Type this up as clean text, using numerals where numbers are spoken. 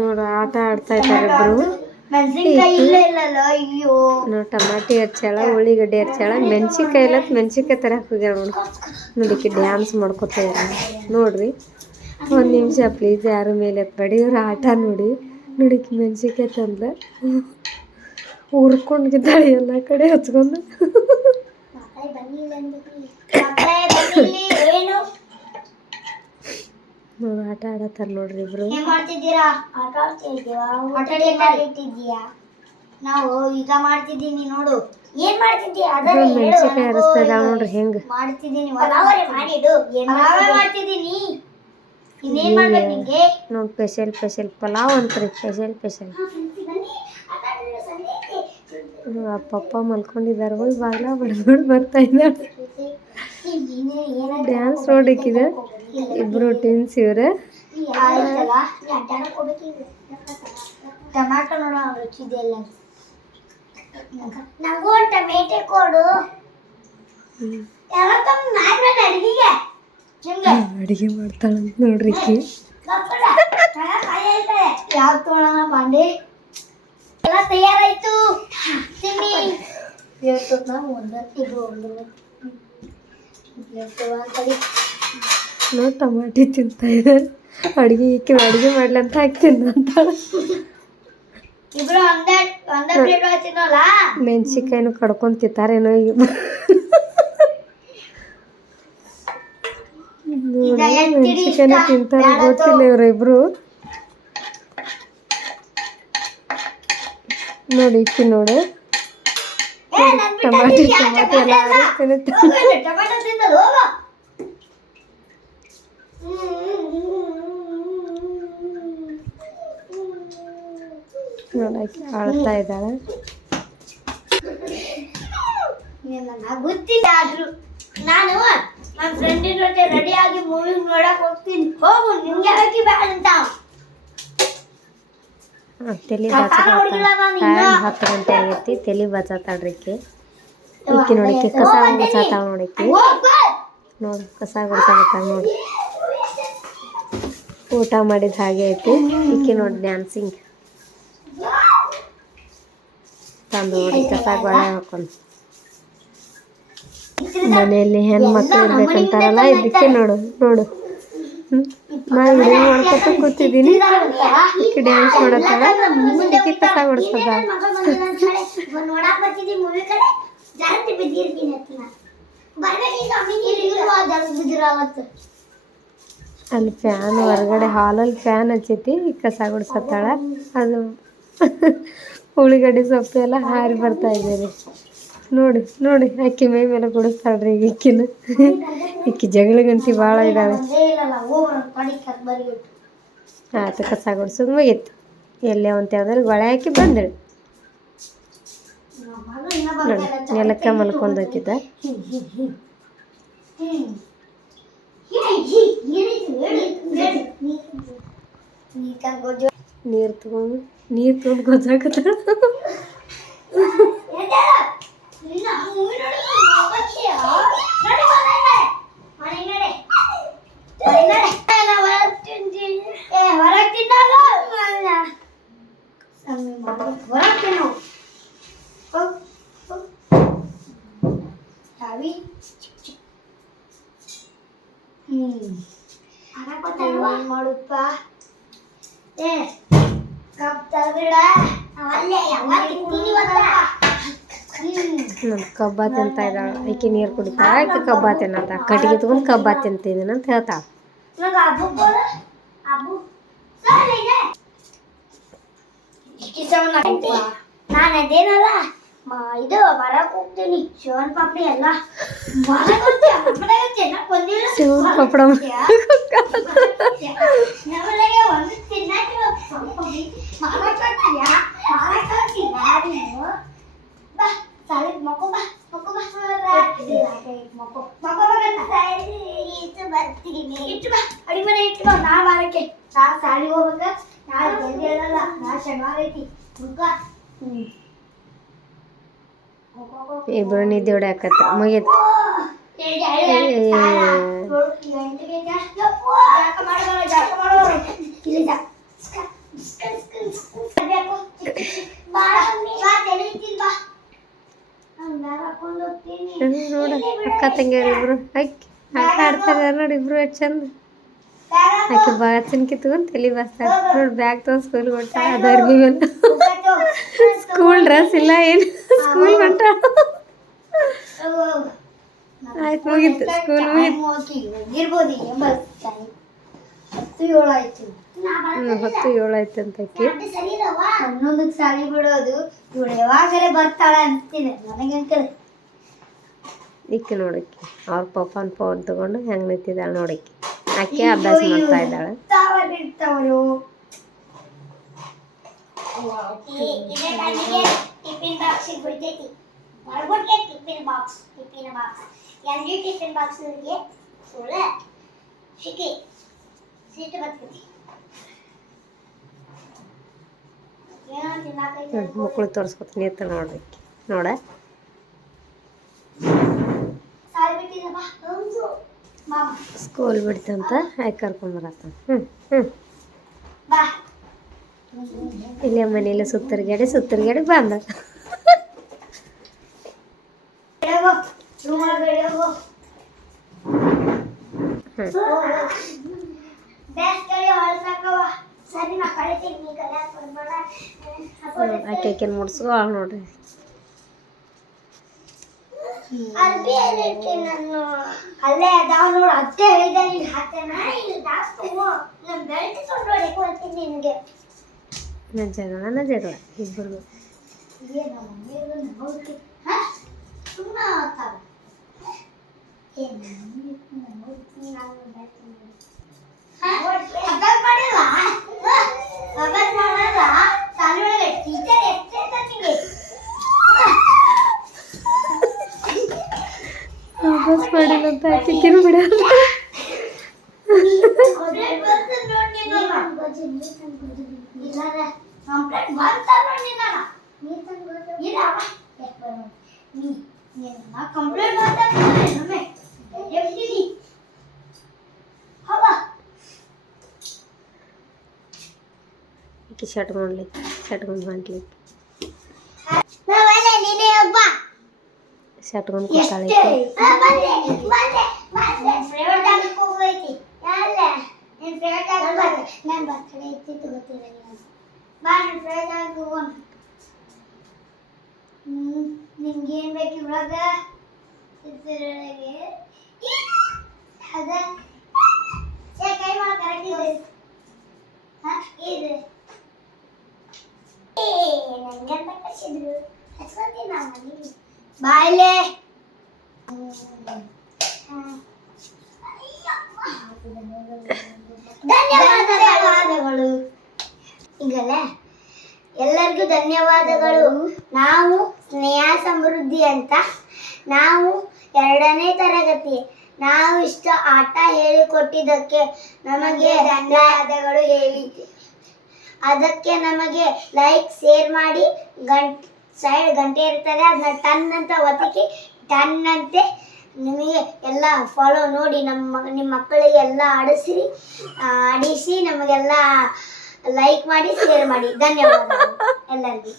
ನೋಡು ಆಟ ಆಡ್ತಾ ಇದ್ದಾರೆ ಇಬ್ರು. ನಾವು ಟಮಾಟಿ ಹಚ್ಚಾಳ, ಉಳ್ಳಿಗಡ್ಡೆ ಹಚ್ಚಾಳ, ಮೆಣಸಿನ್ಕಾಯಿ ಇಲ್ಲ ಮೆಣಸಿನ್ಕಾಯಿ ತರಕ್ಕೆ ಹೋಗ್ಯಾಳ ನೋಡು. ನೋಡಿಕೆ ಡ್ಯಾನ್ಸ್ ಮಾಡ್ಕೊತ ನೋಡ್ರಿ. ಒಂದು ನಿಮಿಷ ಪ್ಲೀಸ್, ಯಾರು ಮೇಲೆ ಎತ್ತಬೇಡಿ. ಇವ್ರ ಆಟ ನೋಡಿ. ನೋಡಿಕೆ ಮೆಣಸಿನ್ಕಾಯಿ ತಂದ ಹುರ್ಕೊಂಡಿದ್ದಾಳೆ ಎಲ್ಲ ಕಡೆ ಹಚ್ಕೊಂಡು. ನೋಡಿ ಆಟ ಆಡತ್ತಾರ ನೋಡ್ರಿ ಇಬ್ರು. ನಾವು ಈಗ ಮಾಡ್ತಿದ್ದೀನಿ ನೋಡು. ಏನ್ ಮಾಡ್ತಿದ್ದೀಯ? ಮೆಣಸಿನ್ಕಾಯಿ ಹರಿಸ್ತಾ ಇದ್ದಾಳ ನೋಡ್ರಿ ಹೆಂಗ್ ಮಾಡ್ತಿದ್ದೀನಿ. ಮಾಡ್ತಿದ್ದೀನಿ. ಇನ್ನೇನ್ ಮಾಡ್ಬೇಕು ನಿಂಗೆ? ನೋಡಿ ಸ್ಪೆಷಲ್ ಪಲಾವ್ ಅಂತ್ರಿ. ಸ್ಪೆಷಲ್ ಪಪ್ಪ ಮಲ್ಕೊಂಡಿದ್ದಾರೆ. ಹೋಗಿ ಬಾಗ್ಲ ಬಡ್ಕೊಂಡು ಬರ್ತಾ ಇದ್ದಾರೆ. ಡ್ಯಾನ್ಸ್ ನೋಡಿಕ್ಕಿದೆ. ಇಬ್ರು ಟ್ವಿನ್ಸ್ ಇವ್ರೆ. ಟೊಮ್ಯಾಟೊ ನೋಡ ರುಚಿದೆಲ್ಲ. ನಂಗೂ ಒಂದು ಟೊಮೆಟೊ ಕೊಡು. ಅಡಿಗೆ ಮಾಡ್ತಾಳಂತ ನೋಡ್ರಿ. ಯಾವ ತೊಗೊಳೋಣ ಬಾಂಡೆ? ಎಲ್ಲ ತಯಾರಾಯ್ತು. ನೋಡಿ ಟಮಾಟಿ ತಿಂತಾ ಇದ್ದಾರೆ. ಅಡಿಗೆ ಮಾಡ್ಲಂತ ಹಾಕ್ತೀನಿ ಅಂತಾಳ. ಮೆಣಸಿನ್ಕಾಯಿನೂ ಕಡ್ಕೊಂಡ್ ತಿಂತಾರೇನೋ ಈಗ. ಮೆಣಸಿನ್ಕಾಯಿನೂ ತಿಂತಾರೆ ಗೊತ್ತಿಲ್ಲ ಇವ್ರಿಬ್ರು. ನೋಡಿ ಇಕ್ಕಿ ನೋಡು. ಟಮಾಟಿ ಎಲ್ಲ ನೋಡಕ್ಕೆ ಆಳ್ತಾ ಇದ್ದಾಳೆ. ಗೊತ್ತಿಲ್ಲ ಆದ್ರೂ ನಾನು ನನ್ನ ಫ್ರೆಂಡಿನ ಜೊತೆ ರೆಡಿ ಆಗಿ ಮೂವಿ ನೋಡಕ್ ಹೋಗ್ತೀನಿ. ಹೋಗು, ನಿಮ್ಗೆ ಯಾಕೆ ಬ್ಯಾಡ ಅಂತ. ತಲೆ ಬಾಚತಾಳ. 10 ಗಂಟೆ ಆಗೈತಿ. ತಲೆ ಬಾಚತಾಳ್ರಿಕ್ಕಿ. ಇಕ್ಕಿ ನೋಡಿಕ್ಕಿ ಕಸ ಗುಡ್ಸಾತಾಳ ನೋಡಿಕ್ಕಿ. ನೋಡಿ ಕಸ ಗುಡ್ಸಾತಾಳ ನೋಡಿ. ಊಟ ಮಾಡಿದ ಹಾಗೆ ಐತಿ. ಇಕ್ಕಿ ನೋಡಿ ಡ್ಯಾನ್ಸಿಂಗ್ ತಂದು ನೋಡಿ ಕಸ ಗೊಳೆ ಹಾಕೊಂಡು. ಮನೆಯಲ್ಲಿ ಹೆಣ್ಮಕ್ಳು ಇರ್ಬೇಕಂತಾರಲ್ಲ, ಇದಕ್ಕೆ ನೋಡು. ನಾನು ವಿಡಿಯೋ ಮಾಡ್ಕೊತ ಕೂತಿದ್ದೀನಿ. ಈಕೆ ಡ್ಯಾನ್ಸ್ ಮಾಡತ್ತಾಳ. ಈಕೆ ಕಸ ಗುಡಿಸ್ತದ. ಅಲ್ಲಿ ಫ್ಯಾನ್ ಹೊರಗಡೆ ಹಾಲಲ್ಲಿ ಫ್ಯಾನ್ ಹಚ್ಚೈತಿ. ಈ ಕಸ ಗುಡಿಸತ್ತಾಳ. ಅದು ಉಳ್ಳಿಗಡ್ಡೆ ಸೊಪ್ಪು ಎಲ್ಲ ಹಾರಿ ಬರ್ತಾ ಇದ್ದೀರಿ. ನೋಡಿ ಅಕ್ಕಿ ಮೈ ಮೇಲೆ ಗುಡಿಸ್ತಾಳ್ರಿ ಈಗ ಇಕ್ಕಿನ. ಇಕ್ಕಿ ಜಗಳ ಗಂಟಿ ಭಾಳ ಇದ್ದಾವೆ. ಆಯ್ತು ಕಸ ಗುಡಿಸೋದು ಮುಗೀತು. ಎಲ್ಲೇ ಅಂತ ಯಾವ್ದಾರು ಗೊಳೆ ಹಾಕಿ ಬಂದಳು ನೋಡಿ. ನೆಲಕ್ಕೆ ಮಲ್ಕೊಂಡು ಹೋಗ್ತಿದ್ದ. ನೀರು ತಗೊಂಡು ಗೊತ್ತಾಗತ್ತ. ಮಾಡುತ್ತ ಕಬ್ಬ ತಿಂತ ಇದ್ದಾಳ. ಆಕೆ ನೀರು ಕುಡಿತಾಳ. ಆಕೆ ಕಬ್ಬ ತಿನ್ನತ್ತ. ಕಟ್ಟಿಗೆ ತಗೊಂಡು ಕಬ್ಬ ತಿಂತಿದ್ದೀನಿ ಅಂತ ಹೇಳ್ತಾಳ. ನಾನು ಅದೇನಲ್ಲ ಇದು ಮರಕ್ಕೆ ಹೋಗ್ತೀನಿ. ಶಿವನ್ ಪಾಪಡಿ ಎಲ್ಲ ಶಿವನ್ ಪಾಪಡ ಅಡಿಮನೆ ಇಟ್ಟು ಬಾ. ನಾ ಬಾರಕ್ಕೆ ನಾ ಸಾಲಿ ಹೋಗ್ಬೇಕ. ನಾಳೆ ಜಲ್ದಿ ಹೇಳಲ್ಲ. ನಾ ಶನಿವಾರ ಐತಿ. ಇಬ್ರು ನಿದ್ದೆ ಹೊಡ್ಯಾಕತ್ತ. ಮುಗೀತು. ಇಲ್ಲ ಅಕ್ಕ ತಂಗಿಯರು ಇಬ್ರು ಆಟ ಆಡ್ತಾರೆ ನೋಡಿ ಇಬ್ರು ಎಷ್ಟು ಚಂದ. ಆಕೆ ಬಾಚಿನ ಕಿತ್ಕೊಂಡು ತಲೆ ಬಸ್ತಾರೆ ನೋಡಿ. ಬ್ಯಾಗ್ ತೊಗೊಂಡು ಸ್ಕೂಲ್ಗೆ ಹೊಂಟಾಳ. ಅದು ಅರ್ಬಿ ಮೇಲೆ ಸ್ಕೂಲ್ ಡ್ರೆಸ್ ಇಲ್ಲ ಏನು, ಸ್ಕೂಲ್ ಹೊಂಟಾಳ. ಆಯ್ತು ಮುಗೀತು, ಸ್ಕೂಲ್ ಮುಗೀತು. 10-7 ಆಯ್ತು ಅಂತ ಆಕಿ. 11ಕ್ಕೆ ಸಾಲಿ ಬಿಡೋದು. ಇವಳು ಯಾವಾಗಲೇ ಬರ್ತಾಳ ಅಂತೀನಿ ನನಗೆ ಅಂಕಲ್. ಇಕ್ಕಿ ನೋಡಕ್ಕಿ ಅವ್ರ ಪಪ್ಪನ ಫೋನ್ ತಗೊಂಡು ಹೆಂಗೆ ನಿಂತಿದ್ದಾಳೆ ನೋಡಕ್ಕಿ. ಆಕೆ ಅಭ್ಯಾಸ ಮಾಡ್ತಾ ಇದ್ದಾಳೆ. ಟಿಫಿನ್ ಬಾಕ್ಸ್ ಬಿಡ್ತೈತಿ ಹೊರಬಿಟ್ರೆ ಟಿಫಿನ್ ಬಾಕ್ಸ್ ಎಲ್ಲಿ ಟಿಫಿನ್ ಬಾಕ್ಸ್ ಸುಳ್ಳ ಶಿಕಿ ಸೀಟ್ ಬರ್ತೈತಿ. ಏನೋ ತಿನ್ನಾಕೈತಿ ಮಕ್ಕಳು ತೋರಿಸ್ಕೊತ ನಿಂತ ನೋಡ್ರಿ ನೋಡ. ಸಾಲ್ ಬಿಟ್ಟಿದಮ್ಮ ಹೌದು ಮಾಮ ಸ್ಕೂಲ್ ಬಿಡ್ತಂತ ಆಯ್ಕೆ ಕರ್ಕೊಂಬರತ್ತ. ಬಾ ಇಲ್ಲೇ ಮನೇಲಿ ಸುತ್ತರ್ಗಾಡಿ ಬಂದ. ಆಕೆ ಮುಡ್ಸ್ಕೊ ನೋಡ್ರಿ. ಅಲ್ಲೇ ಅದಾವ ನೋಡು. ಅತ್ತೆ ಹೇಳಿದ ಇಲ್ಲಿ ಹಾಕ್ತೇನ ಇಲ್ಲಿ ಜಾಸ್ತಿ ನಮ್ಮ ಬೆಲ್ಟ್ ತೊಗೊಂಡು ಕೊಡ್ತೀನಿ ನಿನಗೆ. ನನ್ನ ಜಗಳ ಇಬ್ಬರು. ವಾಪಸ್ ಮಾಡಿಲ್ಲ ಅಂತ ಆಕಿನ ಬಿಡ. ಶಟ್ಕೊಂಡ್ಲಿ ಶಟ್ಕೊಂಡು ಹೊಂಟ್ಲಿ ಶಟ್ಕೊಂಡು ಕೂತಾಳೆ. ನಿಮ್ಗೇನ್ ಬೇಕು ಇವಾಗ ಅದ ಕೈ ಮಾಡ ಕರೆಕ್ಟ್ ಇದೆ. ಇದೆ ನಂಗಂತ ಕಳಿಸಿದ್ರು ಹಚ್ಕೊಂತೀನಿ ನಾನು ಮನೇಲಿ. ಬಾಯ್ಲೆ ಧನ್ಯವಾದಗಳು. ಈಗಲ್ಲ ಎಲ್ಲರಿಗೂ ಧನ್ಯವಾದಗಳು. ನಾವು ಸ್ನೇಹ ಸಮೃದ್ಧಿ ಅಂತ ನಾವು 2ನೇ ತರಗತಿ. ನಾವು ಇಷ್ಟ ಆಟ ಹೇಳಿಕೊಟ್ಟಿದ್ದಕ್ಕೆ ನಮಗೆ ಧನ್ಯವಾದಗಳು ಹೇಳಿ. ಅದಕ್ಕೆ ನಮಗೆ ಲೈಕ್ ಶೇರ್ ಮಾಡಿ. ಸೈಡ್ ಗಂಟೆ ಇರ್ತದೆ ಅದನ್ನ ಟನ್ ಅಂತ ಒತ್ತಿಗೆ ಟನ್ ಅಂತೆ ನಿಮಗೆ ಎಲ್ಲ ಫಾಲೋ ನೋಡಿ. ನಿಮ್ಮ ಮಕ್ಕಳಿಗೆ ಎಲ್ಲ ಆಡಿಸಿ ನಮಗೆಲ್ಲ ಲೈಕ್ ಮಾಡಿ ಶೇರ್ ಮಾಡಿ. ಧನ್ಯವಾದಗಳು ಎಲ್ಲರಿಗೂ.